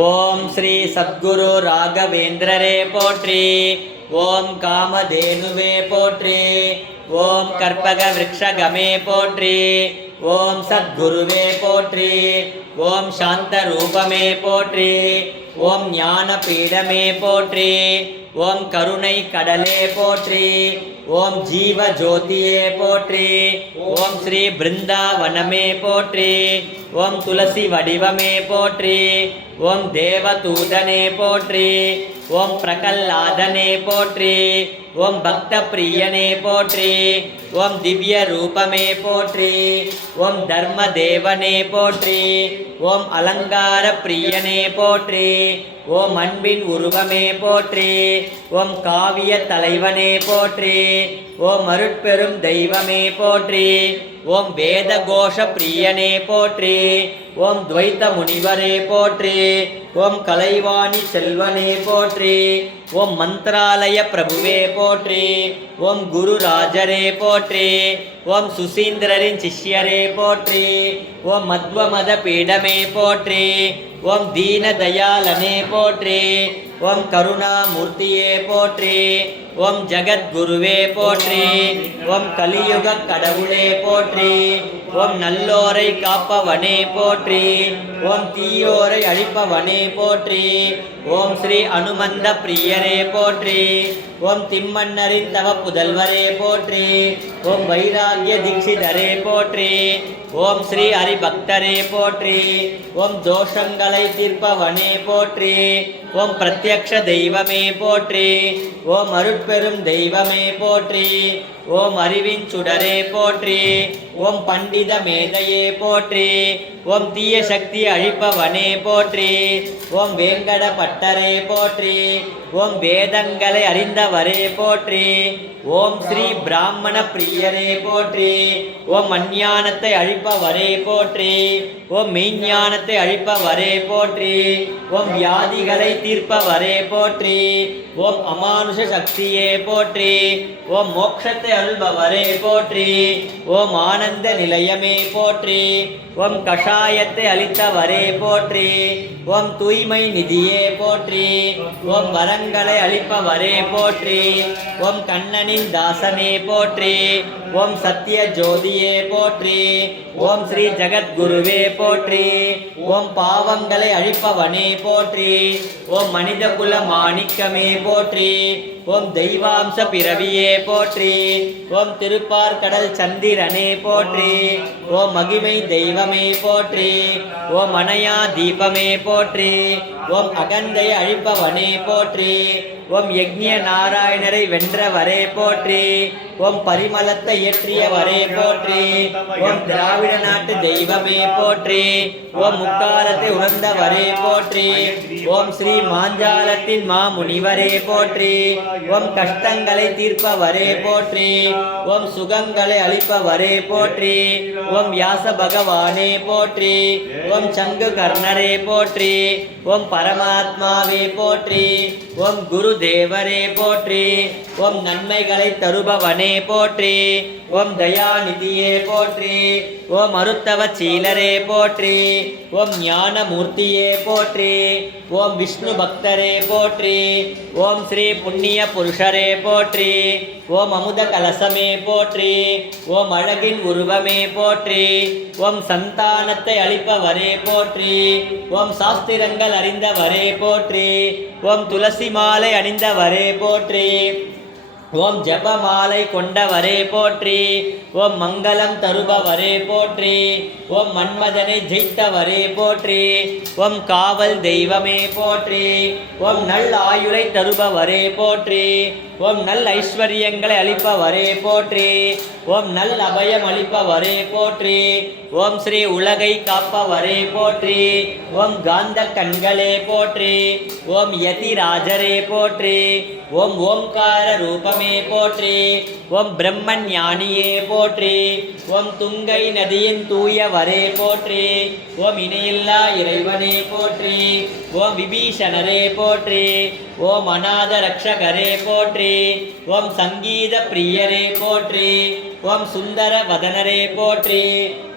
ஓம் ஸ்ரீ சத்குரு ராகவேந்திரரே போற்றி. ஓம் காமதேனுவே போற்றி. ஓம் கற்பக விருக்ஷகமே போற்றி. ஓம் சத்குருவே போற்றி. ஓம் சாந்த ரூபமே போற்றி. ஓம் ஞான பீடமே போற்றி. ஓம் கருணை கடலே போற்றி. ஓம் ஜீவ ஜோதியே போற்றி. ஓம் ஸ்ரீ பிருந்தாவனமே போற்றி. ஓம் துளசி வடிவமே போற்றி. ஓம் தேவதூதனே போற்றி. ஓம் பிரகல்லாதனே போற்றி. ஓம் பக்த பிரியனே போற்றி. ஓம் திவ்ய ரூபமே போற்றி. ஓம் தர்ம தேவனே போற்றி. ஓம் அலங்கார பிரியனே போற்றி. ஓம் அன்பின் உருவமே போற்றி. ஓம் காவிய தலைவனே போற்றி. ஓம் அருட்பெரும் தெய்வமே போற்றி. ஓம் வேத கோஷ பிரியனே போற்றி. ஓம் துவைத்த முனிவரே போற்றி. ஓம் கலைவாணி செல்வனே போற்றி. ஓம் மந்திராலய பிரபுவே போற்றி. ஓம் குருராஜரே போற்றி. ஓம் சுசீந்திரரின் சிஷ்யரே போற்றி. ஓம் மத்வமத பீடமே போற்றி. ஓம் தீன தயாளனே போற்றி. ஓம் கருணாமூர்த்தியே போற்றி. ஓம் ஜகத்குருவே போற்றி. ஓம் கலியுக கடவுளே போற்றி. ஓம் நல்லோரை காப்பவனே போற்றி. ஓம் தீயோரை அழிப்பவனே போற்றி. ஓம் ஸ்ரீ அனுமந்த பிரியரே போற்றி. ஓம் திம்மன்னரின் தவ புதல்வரே போற்றி. ஓம் வைராகிய தீட்சிதரே போற்றி. ஓம் ஸ்ரீ ஹரிபக்தரே போற்றி. ஓம் தோஷங்களை தீர்ப்பவனே போற்றி. ஓம் பிரத்யக்ஷ தெய்வமே போற்றி. ஓம் அருட்பெரும் தெய்வமே போற்றி. ஓம் அறிவின் சுடரே போற்றி. ஓம் பண்டித மேதையே போற்றி. ஓம் தீய சக்தி அழிப்பவனே போற்றி. ஓம் வேங்கட பட்டரே போற்றி. ஓம் வேதங்களை அறிந்தவரே போற்றி. ஓம் ஸ்ரீ பிராமண பிரியரே போற்றி. ஓம் அஞ்ஞானத்தை அழிப்பவரே போற்றி. ஓம் மெய்ஞானத்தை அழிப்பவரே போற்றி. ஓம் வியாதிகளை தீர்ப்பவரே போற்றி. ஓம் அமானுஷ சக்தியே போற்றி. ஓம் மோட்சத்தை அருள்பவரே போற்றி. ஓம் ஆனந்த நிலையமே போற்றி. ஓம் கஷாயத்தை அளித்தவரே போற்றி. ஓம் தூய்மை நிதியே போற்றி. ஓம் வரங்களை அளிப்பவரே போற்றி. ஓம் கண்ணனின் தாசனே போற்றி. ஓம் சத்திய ஜோதியே போற்றி. ஓம் ஸ்ரீ ஜகத்குருவே போற்றி. ஓம் பாவங்களை அழிப்பவனே போற்றி. ஓம் மனித குல மாணிக்கமே போற்றி. ஓம் தெய்வாம்ச பிறவியே போற்றி. ஓம் திருப்பார்கடல் சந்திரனே போற்றி. ஓம் மகிமை தெய்வமே போற்றி. ஓம் அணையா தீபமே போற்றி. ஓம் அகந்தை அழிப்பவனே போற்றி. ஓம் யக்ஞ நாராயணரை வென்றவரே போற்றி. ஓம் பரிமளத்தை இயற்றியவரே போற்றி. ஓம் திராவிட நாட்டு தெய்வமே போற்றி. ஓம் முக்காலத்தை உணர்ந்தவரே போற்றி. ஓம் ஸ்ரீ மாஞ்சாலத்தின் மாமுனிவரே போற்றி. ஓம் கஷ்டங்களை தீர்ப்பவரே போற்றி. ஓம் சுகங்களை அளிப்பவரே போற்றி. ஓம் வியாச பகவானே போற்றி. ஓம் சங்கு கர்ணரே போற்றி. ஓம் பரமாத்மாவே போற்றி. ஓம் குரு தேவரே போற்றி. ஓம் நன்மைகளை தருபவனே போற்றி. ஓம் தயாநிதியே போற்றி. ஓம் அருத்தவ சீலரே போற்றி. ஓம் ஞானமூர்த்தியே போற்றி. ஓம் விஷ்ணு பக்தரே போற்றி. ஓம் ஸ்ரீ புண்ணிய புருஷரே போற்றி. ஓம் அமுத கலசமே போற்றி. ஓம் அழகின் உருவமே போற்றி. ஓம் சந்தானத்தை அளிப்பவரே போற்றி. ஓம் சாஸ்திரங்கள் அறிந்தவரே போற்றி. ஓம் துளசி மாலை அணிந்தவரே போற்றி. ஓம் ஜபமாலை கொண்டவரே போற்றி. ஓம் மங்களம் தருபவரே போற்றி. ஓம் மன்மதனை ஜெயித்தவரே போற்றி. ஓம் காவல் தெய்வமே போற்றி. ஓம் நல் ஆயுளை தருபவரே போற்றி. ஓம் நல் ஐஸ்வர்யங்களை அளிப்பவரே போற்றி. ஓம் நல் அபயம் அளிப்பவரே போற்றி. ஓம் ஸ்ரீ உலகை காப்பவரே போற்றி. ஓம் காந்த கண்களே போற்றி. ஓம் யதிராஜரே போற்றி. ஓம் ஓம்கார ரூபமே போற்றி. ஓம் பிரம்மன் ஞானியே போற்றி. ஓம் துங்கை நதியின் தூயவரே போற்றி. ஓம் இணையில்லா இறைவனே போற்றி. ஓம் விபீஷணரே போற்றி. ஓம் அநாத ரக்ஷகரே போற்றி. ஓம் சங்கீத பிரியரே போற்றி. ஓம் சுந்தர வதனரே போற்றி.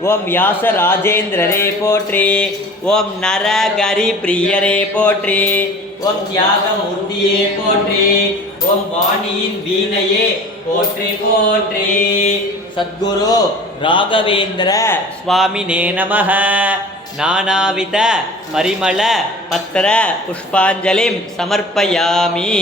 ஓம் வியாச ராஜேந்திரரே போற்றி. ஓம் நரகரி பிரியரே போற்றி. ஓம் தியாகமூர்த்தியே போற்றி. ஓம் வாணியின் வீணையே போற்றி போற்றி. சத்குரு ராகவேந்திர சுவாமினே நமः. நானாவித பரிமள பத்திர புஷ்பாஞ்சலிம் சமர்ப்பயாமி.